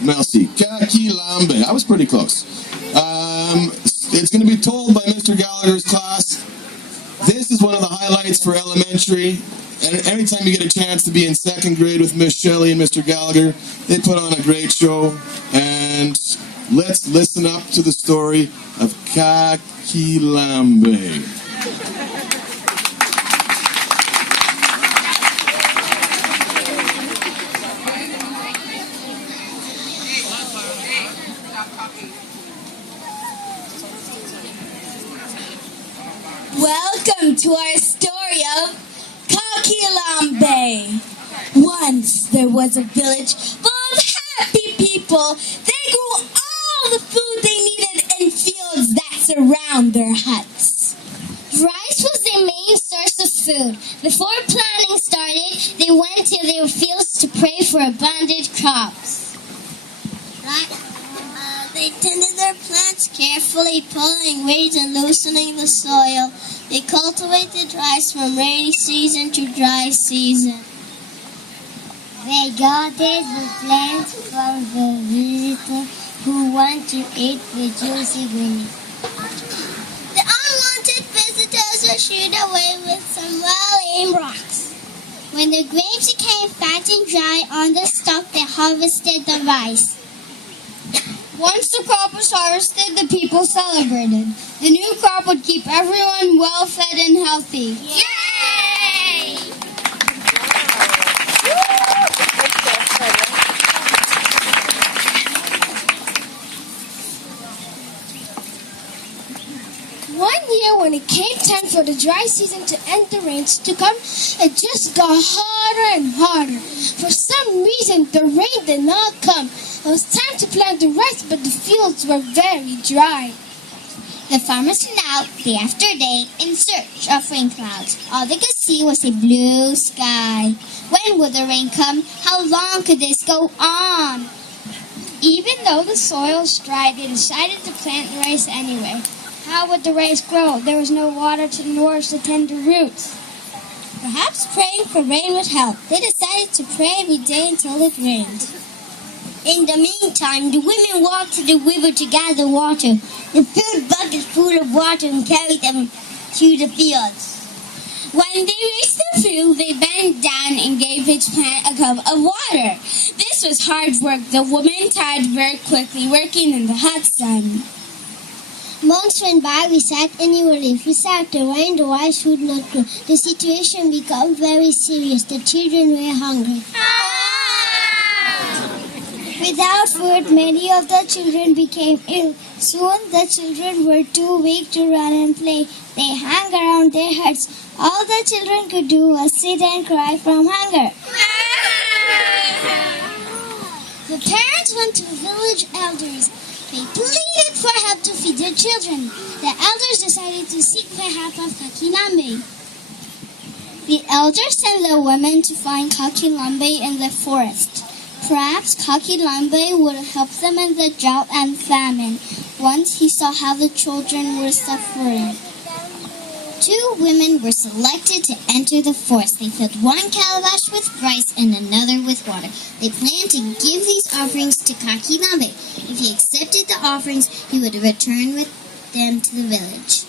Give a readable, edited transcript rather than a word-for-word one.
Merci. Kaki Lambe. I was pretty close. It's going to be told by Mr. Gallagher's class. This is one of the highlights for elementary. And every time you get a chance to be in second grade with Miss Shelley and Mr. Gallagher, they put on a great show. And let's listen up to the story of Kaki Lambe. Welcome to our story of Kaki Lambe. Once there was a village full of happy people. They grew all the food they needed in fields that surround their huts. Rice was their main source of food. Before planting started, they went to their fields to pray for abundant crops. They tended their plants carefully, pulling weeds and loosening the soil. They cultivated rice from rainy season to dry season. They guarded the plants from the visitor who want to eat the juicy greens. The unwanted visitors were shooed away with some well-aimed rocks. When the grapes became fat and dry on the stalk, they harvested the rice. Once the crop was harvested, the people celebrated. The new crop would keep everyone well fed and healthy. Yay! One year, when it came time for the dry season to end, the rains to come, it just got harder and harder. For some reason, the rain did not come. It was time to plant the rice, but the fields were very dry. The farmers went out day after day in search of rain clouds. All they could see was a blue sky. When would the rain come? How long could this go on? Even though the soil was dry, they decided to plant the rice anyway. How would the rice grow? There was no water to nourish the tender roots. Perhaps praying for rain would help. They decided to pray every day until it rained. In the meantime, the women walked to the river to gather water. They filled buckets full of water and carried them to the fields. When they reached the field, they bent down and gave each plant a cup of water. This was hard work. The women tired very quickly, working in the hot sun. Months went by, we sat in a relief. Without the rain, the rice would not grow. The situation became very serious. The children were hungry. Without food, many of the children became ill. Soon, the children were too weak to run and play. They hung around their huts. All the children could do was sit and cry from hunger. The parents went to village elders. They pleaded for help to feed their children. The elders decided to seek the help of Kaki Lambe. The elders sent the women to find Kaki Lambe in the forest. Perhaps Kaki Lambe would help them in the drought and famine. Once he saw how the children were suffering. 2 women were selected to enter the forest. They filled one calabash with rice and another with water. They planned to give these offerings to Kaki Lambe. If he accepted the offerings, he would return with them to the village.